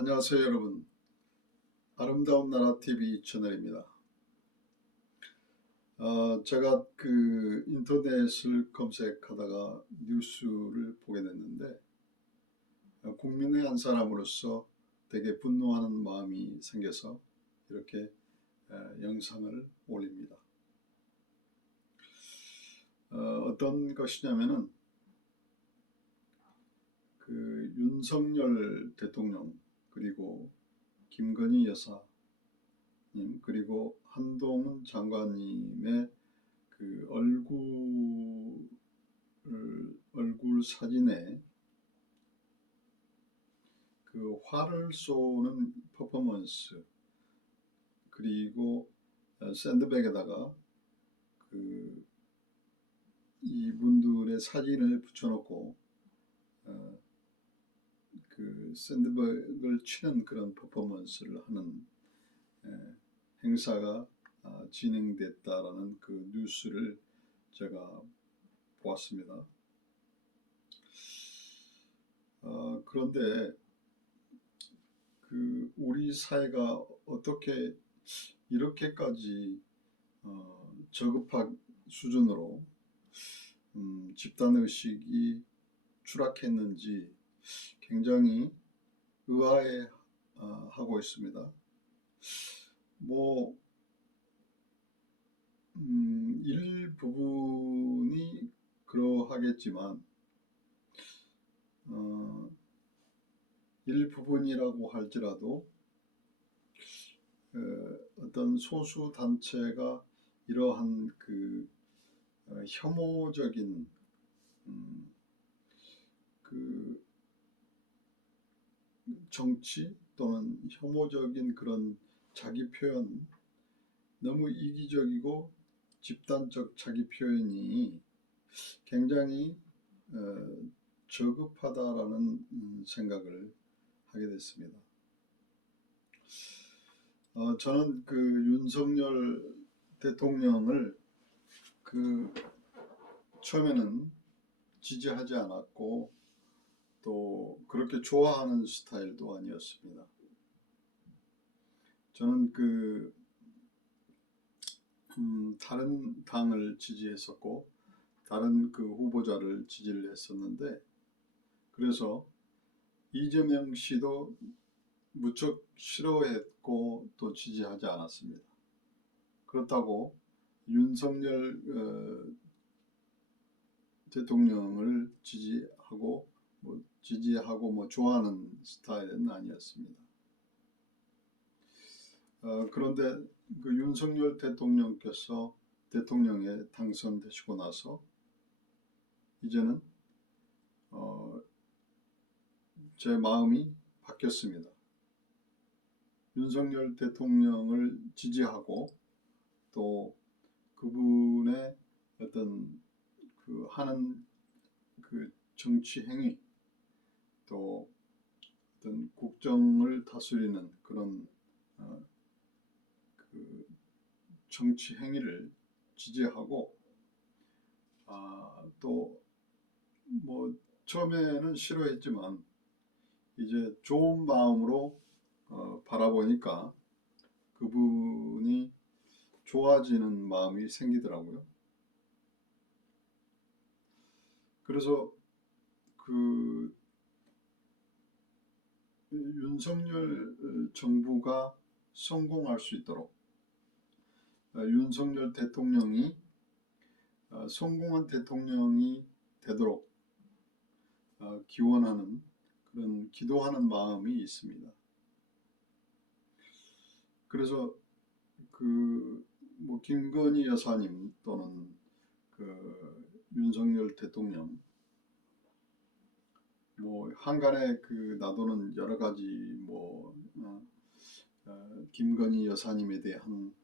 안녕하세요 여러분. 아름다운 나라 TV 채널입니다. 제가 인터넷을 검색하다가 뉴스를 보게 됐는데 국민의 한 사람으로서 되게 분노하는 마음이 생겨서 이렇게 영상을 올립니다. 어떤 것이냐면은 윤석열 대통령 그리고 김건희 여사님 그리고 한동훈 장관님의 얼굴 사진에 활을 쏘는 퍼포먼스, 그리고 샌드백에다가 이분들의 사진을 붙여놓고 샌드백을 치는 그런 퍼포먼스를 하는 행사가 진행됐다라는 뉴스를 제가 보았습니다. 그런데 우리 사회가 어떻게 이렇게까지 저급한 수준으로 집단의식이 추락했는지 굉장히 의아해하고 있습니다. 일부분이 그러하겠지만 일부분이라고 할지라도 어떤 소수 단체가 이러한 혐오적인 정치 또는 혐오적인 그런 자기 표현, 너무 이기적이고 집단적 자기 표현이 굉장히 저급하다라는 생각을 하게 됐습니다. 저는 윤석열 대통령을 처음에는 지지하지 않았고 또 그렇게 좋아하는 스타일도 아니었습니다. 저는 다른 당을 지지했었고 다른 후보자를 지지를 했었는데, 그래서 이재명 씨도 무척 싫어했고 또 지지하지 않았습니다. 그렇다고 윤석열 대통령을 지지하고 좋아하는 스타일은 아니었습니다. 그런데 윤석열 대통령께서 대통령에 당선되시고 나서 이제는 제 마음이 바뀌었습니다. 윤석열 대통령을 지지하고 또 그분의 어떤 하는 정치 행위, 또 어떤 국정을 다스리는 그런 정치 행위를 지지하고 또 처음에는 싫어했지만 이제 좋은 마음으로 바라보니까 그분이 좋아지는 마음이 생기더라고요. 그래서 윤석열 정부가 성공할 수 있도록 윤석열 대통령이 성공한 대통령이 되도록 기원하는 그런 기도하는 마음이 있습니다. 그래서 김건희 여사님 또는 윤석열 대통령 한간에 나도는 여러 가지 김건희 여사님에 대한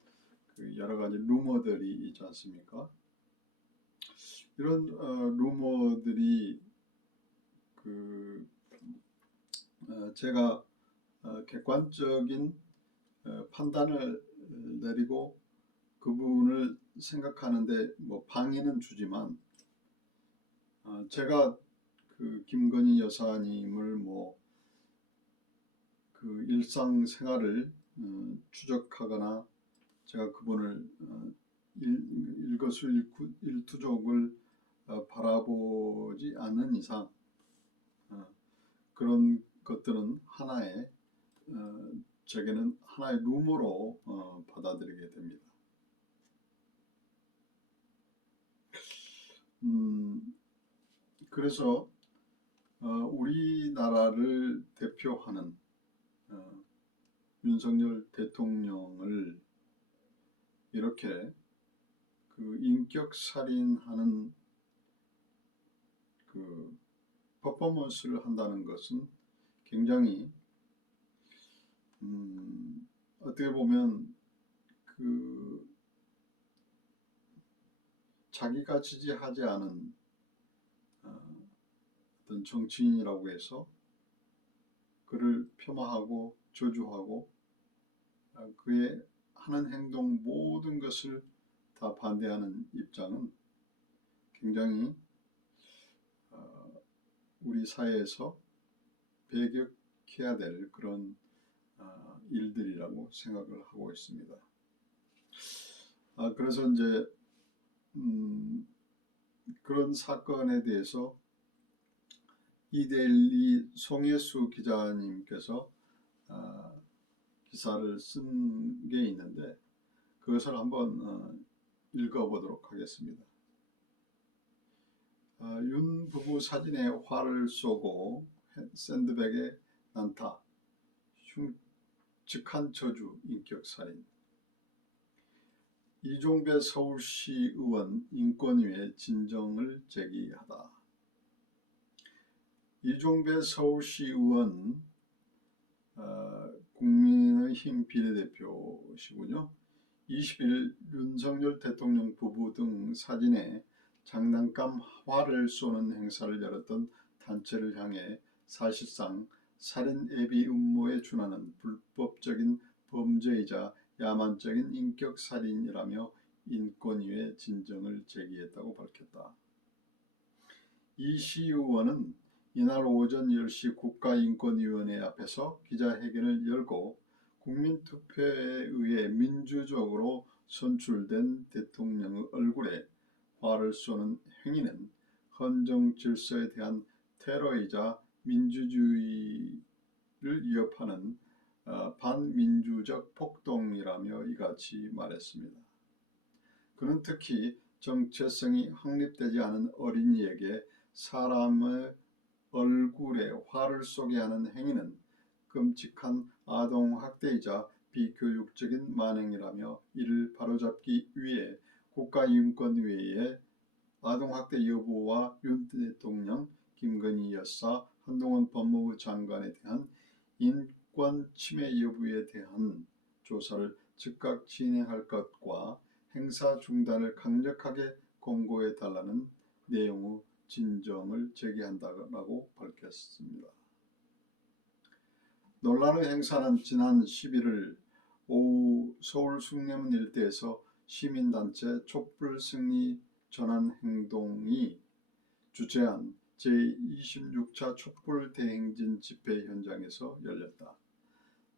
여러 가지 루머들이 있지 않습니까? 이런 루머들이 제가 객관적인 판단을 내리고 그분을 생각하는데 방해는 주지만, 제가 김건희 여사님을 그 일상생활을 추적하거나 제가 그분을 일거수일투족을 바라보지 않는 이상 그런 것들은 하나의 제게는 하나의 루머로 받아들이게 됩니다. 그래서 우리나라를 대표하는 윤석열 대통령을 이렇게 그 인격살인하는 그 퍼포먼스를 한다는 것은 굉장히 어떻게 보면 그 자기가 지지하지 않은 어떤 정치인이라고 해서 그를 폄하하고 저주하고 그의 하는 행동 모든 것을 다 반대하는 입장은 굉장히 우리 사회에서 배격해야 될 그런 일들이라고 생각을 하고 있습니다. 그래서 이제 그런 사건에 대해서 이데일리 송혜수 기자님께서 기사를 쓴 게 있는데 그것을 한번 읽어보도록 하겠습니다. 윤 부부 사진에 화를 쏘고 샌드백에 난타, 흉측한 저주, 인격살인. 이종배 서울시 의원 인권위에 진정을 제기하다. 이종배 서울시 의원 국민의힘 비례대표시군요. 20일 윤석열 대통령 부부 등 사진에 장난감 화를 쏘는 행사를 열었던 단체를 향해 사실상 살인 예비 음모에 준하는 불법적인 범죄이자 야만적인 인격살인이라며 인권위에 진정을 제기했다고 밝혔다. 이 시의원은 이날 오전 10시 국가인권위원회 앞에서 기자회견을 열고 국민투표에 의해 민주적으로 선출된 대통령의 얼굴에 화를 쏘는 행위는 헌정질서에 대한 테러이자 민주주의를 위협하는 반민주적 폭동이라며 이같이 말했습니다. 그는 특히 정체성이 확립되지 않은 어린이에게 사람의 얼굴에 화를 쏘게 하는 행위는 끔찍한 아동학대이자 비교육적인 만행이라며 이를 바로잡기 위해 국가인권위에 아동학대 여부와 윤 대통령, 김건희 여사, 한동훈 법무부 장관에 대한 인권침해 여부에 대한 조사를 즉각 진행할 것과 행사 중단을 강력하게 권고해달라는 내용의 진정을 제기한다고 밝혔습니다. 논란의 행사는 지난 11일 오후 서울 숭례문 일대에서 시민단체 촛불승리 전환행동이 주최한 제26차 촛불대행진 집회 현장에서 열렸다.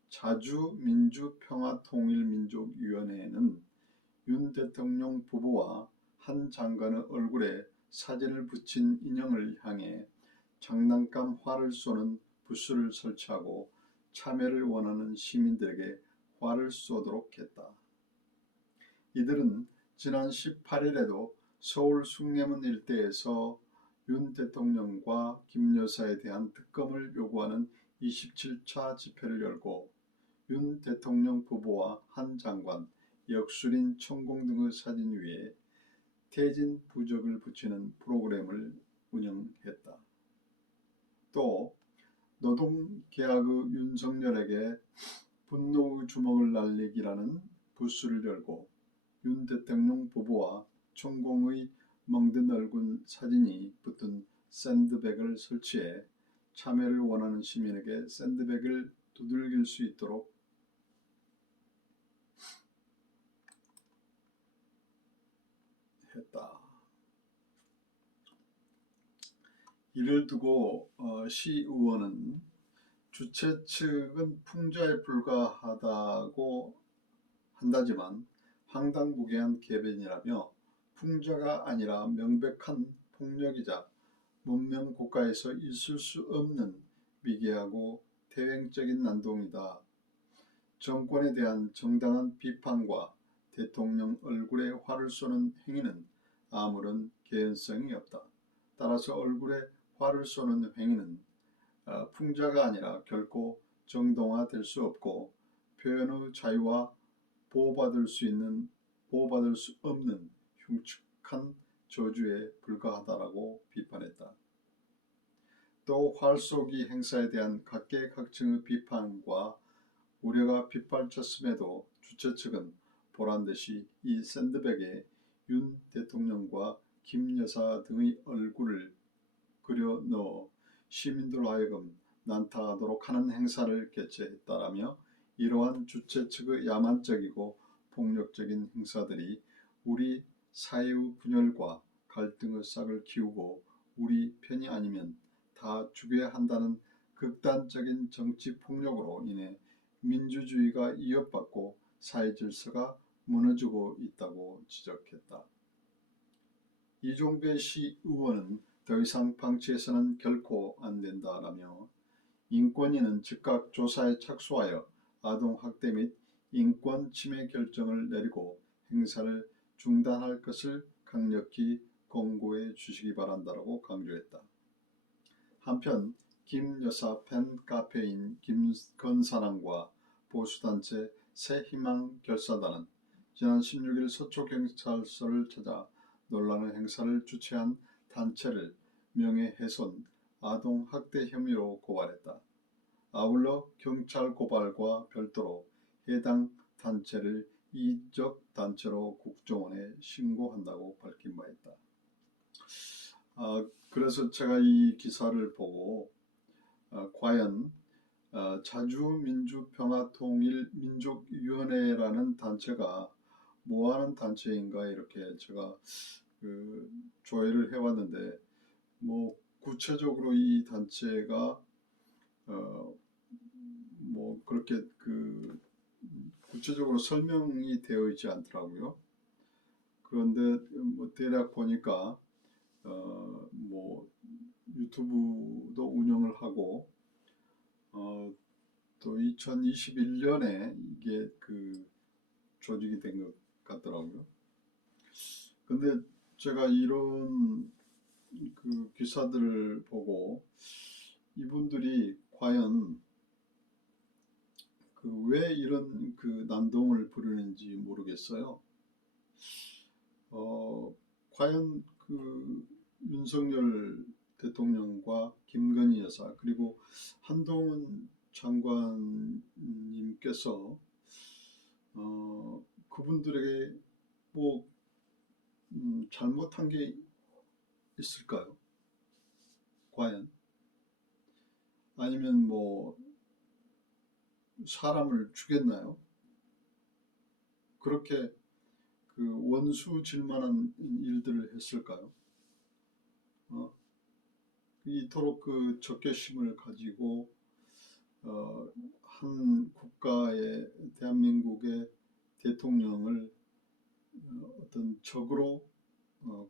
자주민주평화통일민족위원회는 윤 대통령 부부와 한 장관의 얼굴에 사진을 붙인 인형을 향해 장난감 화를 쏘는 부스를 설치하고 참여를 원하는 시민들에게 화를 쏘도록 했다. 이들은 지난 18일에도 서울 숭례문 일대에서 윤 대통령과 김 여사에 대한 특검을 요구하는 27차 집회를 열고 윤 대통령 부부와 한 장관, 역술인 천공 등의 사진 위에 퇴진 부적을 붙이는 프로그램을 운영했다. 또 노동계약의 윤석열에게 분노의 주먹을 날리기라는 부스를 열고 윤 대통령 부부와 천공의 멍든 얼굴 사진이 붙은 샌드백을 설치해 참여를 원하는 시민에게 샌드백을 두들길 수 있도록 했다. 이를 두고 시의원은 주최 측은 풍자에 불과하다고 한다지만 황당무계한 궤변이라며 풍자가 아니라 명백한 폭력이자 문명 국가에서 있을 수 없는 미개하고 태행적인 난동이다. 정권에 대한 정당한 비판과 대통령 얼굴에 활을 쏘는 행위는 아무런 개연성이 없다. 따라서 얼굴에 활을 쏘는 행위는 풍자가 아니라 결코 정당화될 수 없고 표현의 자유와 보호받을 수 없는 흉측한 저주에 불과하다라고 비판했다. 또 활쏘기 행사에 대한 각계각층의 비판과 우려가 빗발쳤음에도 주최 측은 보란듯이 이 샌드백에 윤 대통령과 김 여사 등의 얼굴을 그려 넣어 시민들로 하여금 난타하도록 하는 행사를 개최했다라며 이러한 주최 측의 야만적이고 폭력적인 행사들이 우리 사회의 분열과 갈등의 싹을 키우고 우리 편이 아니면 다 죽여야 한다는 극단적인 정치 폭력으로 인해 민주주의가 위협받고 사회 질서가 무너지고 있다고 지적했다. 이종배 시의원은 더 이상 방치해서는 결코 안 된다라며 인권위는 즉각 조사에 착수하여 아동학대 및 인권 침해 결정을 내리고 행사를 중단할 것을 강력히 권고해 주시기 바란다라고 강조했다. 한편 김 여사 팬카페인 김건사랑과 보수단체 새희망 결사단은 지난 16일 서초경찰서를 찾아 논란의 행사를 주최한 단체를 명예훼손, 아동학대 혐의로 고발했다. 아울러 경찰 고발과 별도로 해당 단체를 이적 단체로 국정원에 신고한다고 밝힌 바 있다. 그래서 제가 이 기사를 보고 과연 자주민주평화통일민족위원회라는 단체가 뭐하는 단체인가 이렇게 제가 조회를 해왔는데 뭐 구체적으로 이 단체가 뭐 그렇게 구체적으로 설명이 되어 있지 않더라고요. 그런데 뭐 대략 보니까 뭐 유튜브도 운영을 하고 또 2021년에 이게 조직이 된 것 같더라고요. 근데 제가 이런 기사들을 보고 이분들이 과연 왜 이런 난동을 부르는지 모르겠어요. 과연 윤석열 대통령과 김건희 여사 그리고 한동훈 장관님께서 그분들에게 뭐 잘못한 게 있을까요? 과연? 아니면 뭐 사람을 죽였나요? 그렇게 원수질 만한 일들을 했을까요? 이토록 적개심을 가지고 한 국가의 대한민국의 대통령을 어떤 적으로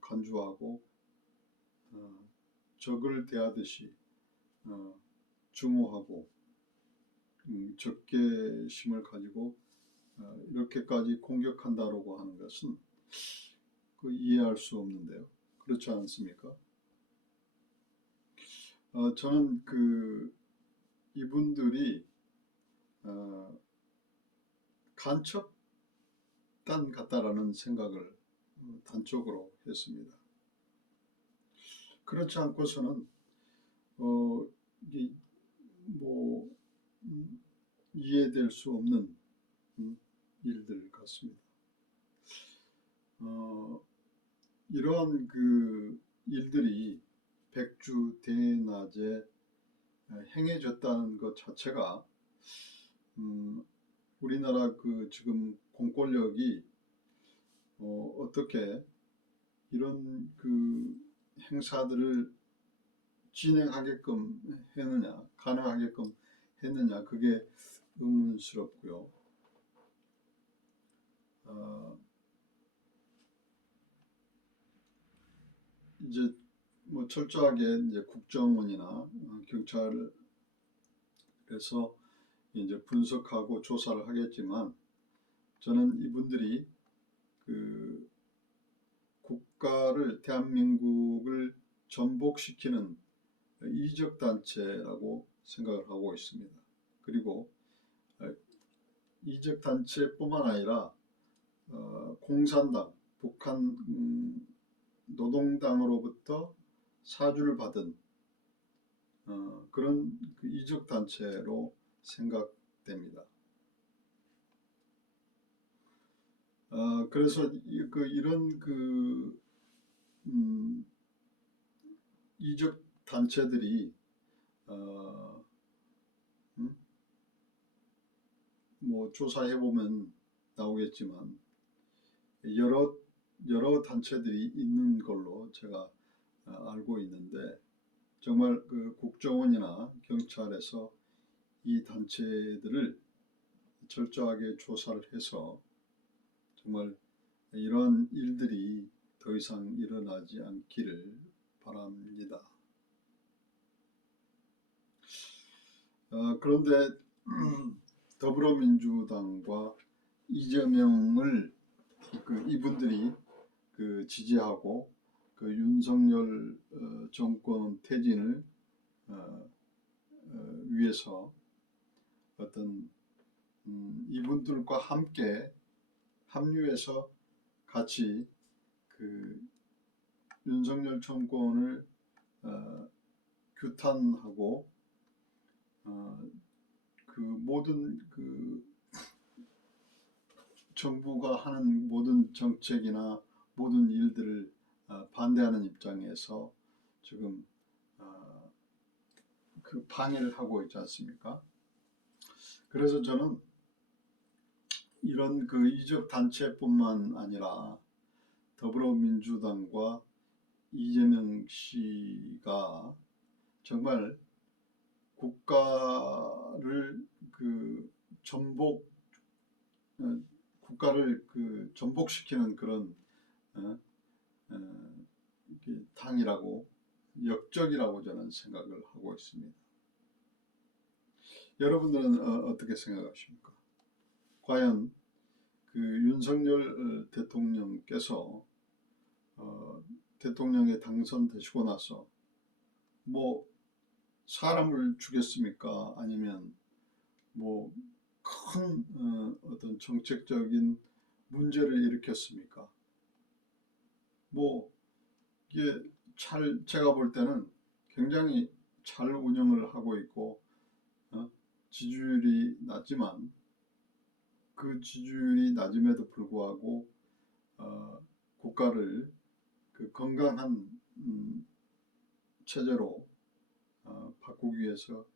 간주하고 적을 대하듯이 증오하고 적개심을 가지고 이렇게까지 공격한다라고 하는 것은 이해할 수 없는데요. 그렇지 않습니까? 저는 이분들이 간첩단 같다라는 생각을 단적으로 했습니다. 그렇지 않고서는 뭐 이해될 수 없는 일들 같습니다. 이러한 일들이 백주대낮에 행해졌다는 것 자체가 우리나라 지금 공권력이 어떻게 이런 행사들을 진행하게끔 했느냐, 가능하게끔 했느냐, 그게 의문스럽고요. 이제 뭐 철저하게 이제 국정원이나 경찰에서 이제 분석하고 조사를 하겠지만, 저는 이분들이 그 국가를, 대한민국을 전복시키는 이적 단체라고 생각을 하고 있습니다. 그리고 이적 단체뿐만 아니라 공산당, 북한 노동당으로부터 사주를 받은 그런 그 이적 단체로 생각됩니다. 그래서 이런 이적 단체들이 뭐 조사해 보면 나오겠지만 여러 단체들이 있는 걸로 제가 알고 있는데, 정말 그 국정원이나 경찰에서 이 단체들을 철저하게 조사를 해서 정말 이런 일들이 더 이상 일어나지 않기를 바랍니다. 그런데 더불어민주당과 이재명을 이분들이 지지하고 윤석열 정권 퇴진을 위해서 어떤 이분들과 함께 합류해서 같이 윤석열 정권을 규탄하고 모든 정부가 하는 모든 정책이나 모든 일들을 반대하는 입장에서 지금 방해를 하고 있지 않습니까? 그래서 저는 이런 이적 단체뿐만 아니라 더불어민주당과 이재명 씨가 정말 국가를 전복시키는 그런 당이라고, 역적이라고 저는 생각을 하고 있습니다. 여러분들은 어떻게 생각하십니까? 과연 윤석열 대통령께서 대통령에 당선되시고 나서 뭐 사람을 죽였습니까? 아니면 뭐 큰 어떤 정책적인 문제를 일으켰습니까? 뭐 이게 제가 볼 때는 굉장히 잘 운영을 하고 있고 지지율이 낮지만, 그 지지율이 낮음에도 불구하고 국가를 건강한 체제로 바꾸기 위해서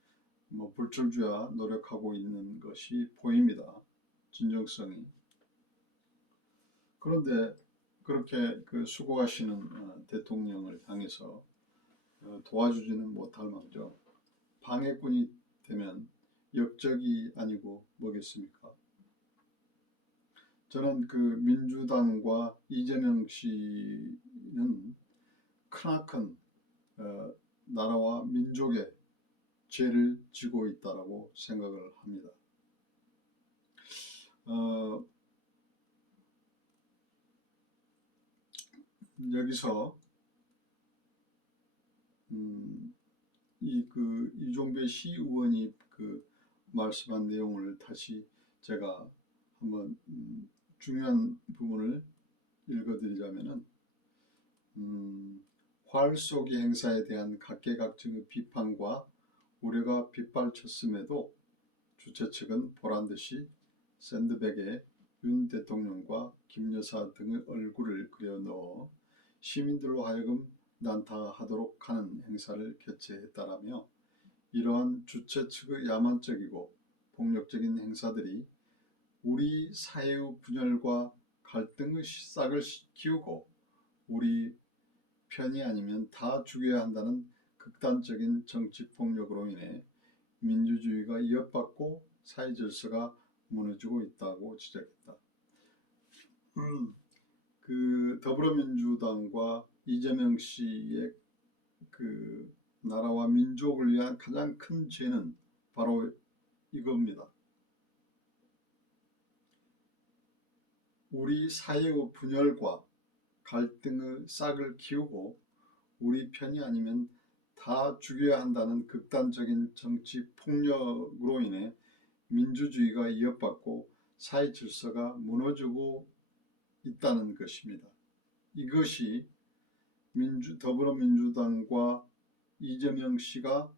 불철주야 노력하고 있는 것이 보입니다. 진정성이. 그런데 그렇게 수고하시는 대통령을 향해서 도와주지는 못할 망정 방해꾼이 되면 역적이 아니고 뭐겠습니까? 저는 민주당과 이재명 씨는 크나큰 나라와 민족의 죄를 지고 있다라고 생각을 합니다. 여기서 이종배 시의원이 말씀한 내용을 다시 제가 한번 중요한 부분을 읽어드리자면은, 활 쏘기 행사에 대한 각계각층의 비판과 우려가 빗발쳤음에도 주최 측은 보란듯이 샌드백에 윤 대통령과 김 여사 등의 얼굴을 그려넣어 시민들로 하여금 난타하도록 하는 행사를 개최했다라며, 이러한 주최 측의 야만적이고 폭력적인 행사들이 우리 사회의 분열과 갈등의 싹을 키우고 우리 편이 아니면 다 죽여야 한다는 극단적인 정치폭력으로 인해 민주주의가 위협받고 사회 질서가 무너지고 있다고 지적했다. 그 더불어민주당과 이재명 씨의 그 나라와 민족을 위한 가장 큰 죄는 바로 이겁니다. 우리 사회의 분열과 갈등의 싹을 키우고 우리 편이 아니면 다 죽여야 한다는 극단적인 정치 폭력으로 인해 민주주의가 위협받고 사회 질서가 무너지고 있다는 것입니다. 이것이 더불어민주당과 이재명 씨가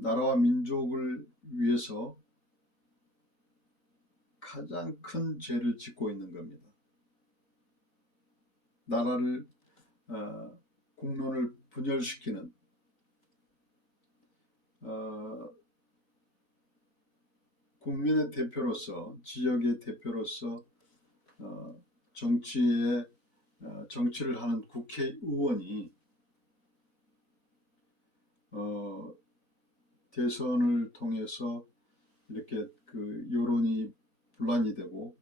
나라와 민족을 위해서 가장 큰 죄를 짓고 있는 겁니다. 나라를 국론을 분열시키는 국민의 대표로서, 지역의 대표로서 정치를 하는 국회의원이 대선을 통해서 이렇게 그 여론이 분란이 되고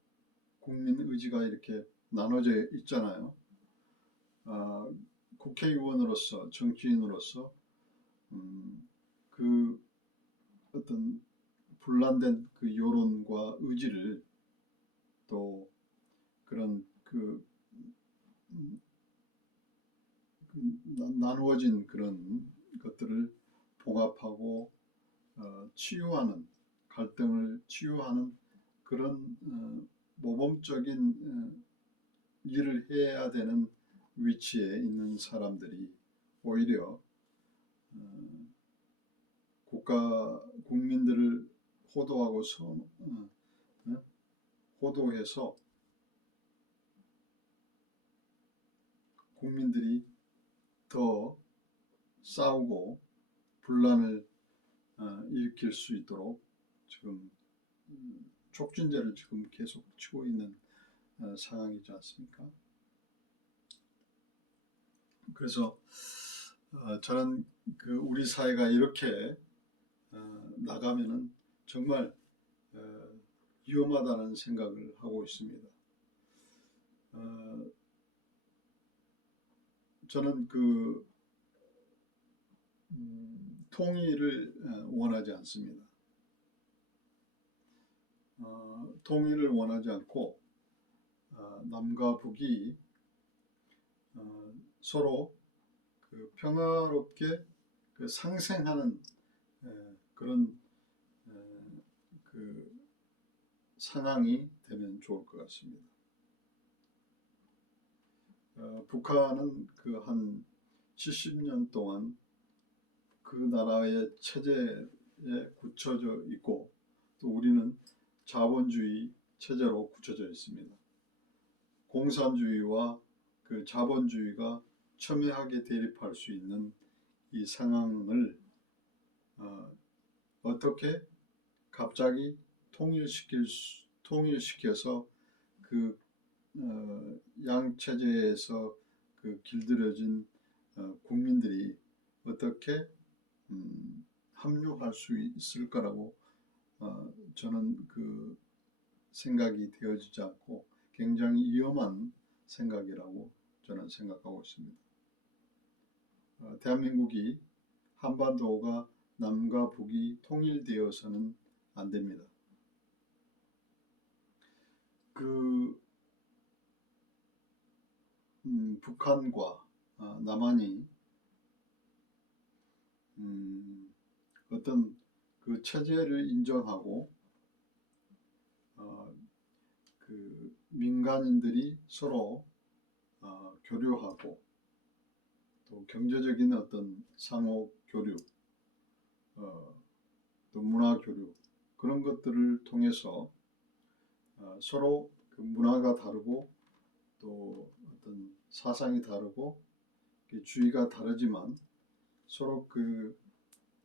국민 의지가 이렇게 나눠져 있잖아요. 국회의원으로서, 정치인으로서 그 어떤 분란된 그 여론과 의지를 또 그런 나누어진 그런 것들을 봉합하고 치유하는, 갈등을 치유하는 그런 모범적인 일을 해야 되는 위치에 있는 사람들이 오히려 국민들을 호도하고 호도해서 국민들이 더 싸우고 분란을 일으킬 수 있도록 지금 촉진제를 지금 계속 치고 있는 상황이지 않습니까? 그래서 저는 그 우리 사회가 이렇게 나가면은 정말 위험하다는 생각을 하고 있습니다. 저는 그 통일을 원하지 않습니다. 통일을 원하지 않고 남과 북이 서로 그 평화롭게 그 상생하는 그런 그 상황이 되면 좋을 것 같습니다. 북한은 그 한 70년 동안 그 나라의 체제에 굳혀져 있고 또 우리는 자본주의 체제로 굳혀져 있습니다. 공산주의와 그 자본주의가 첨예하게 대립할 수 있는 이 상황을 어떻게 갑자기 통일시켜서 그 양체제에서 그 길들여진 국민들이 어떻게 합류할 수 있을 거라고 저는 그 생각이 되어지지 않고 굉장히 위험한 생각이라고 저는 생각하고 있습니다. 대한민국이 한반도가 남과 북이 통일되어서는 안 됩니다. 북한과 남한이 어떤 그 체제를 인정하고 그 민간인들이 서로 교류하고 또 경제적인 어떤 상호 교류, 또 문화 교류 그런 것들을 통해서 서로 그 문화가 다르고 또 어떤 사상이 다르고 주의가 다르지만 서로 그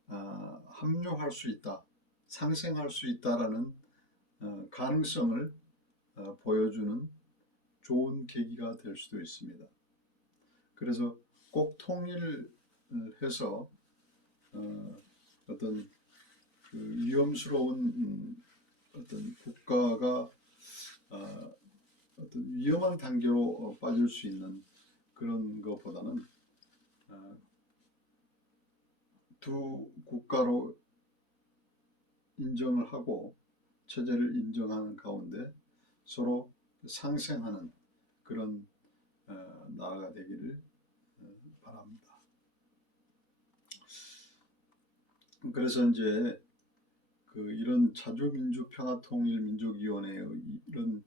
합류할 수 있다, 상생할 수 있다라는 가능성을 보여주는 좋은 계기가 될 수도 있습니다. 그래서 꼭 통일을 해서 어떤 그 위험스러운 어떤 국가가 어떤 위험한 단계로 빠질 수 있는 그런 것보다는 두 국가로 인정을 하고 체제를 인정하는 가운데 서로 상생하는 그런 나라가 되기를 바랍니다. 그래서 이제 이런 자주민주평화통일민족위원회의 이런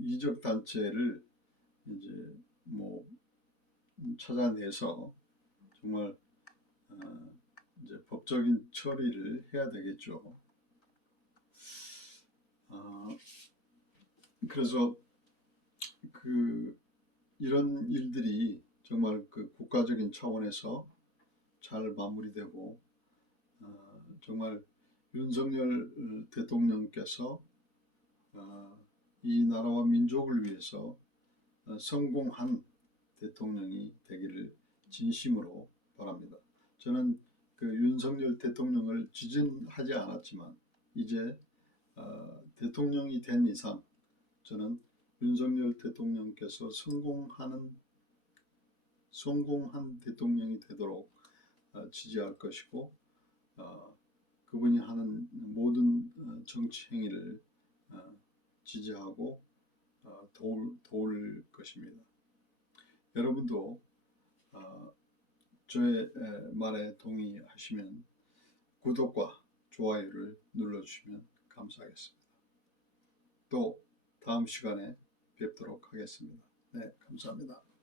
이적 단체를 이제 뭐 찾아내서 정말 이제 법적인 처리를 해야 되겠죠. 그래서 이런 일들이 정말 국가적인 차원에서 잘 마무리되고 정말 윤석열 대통령께서 이 나라와 민족을 위해서 성공한 대통령이 되기를 진심으로 바랍니다. 저는 윤석열 대통령을 지지하지 않았지만 이제 대통령이 된 이상 저는 윤석열 대통령께서 성공한 대통령이 되도록 지지할 것이고 그분이 하는 모든 정치 행위를 지지하고 도울 것입니다. 여러분도 저의 말에 동의하시면 구독과 좋아요를 눌러주시면 감사하겠습니다. 또 다음 시간에 뵙도록 하겠습니다. 네, 감사합니다.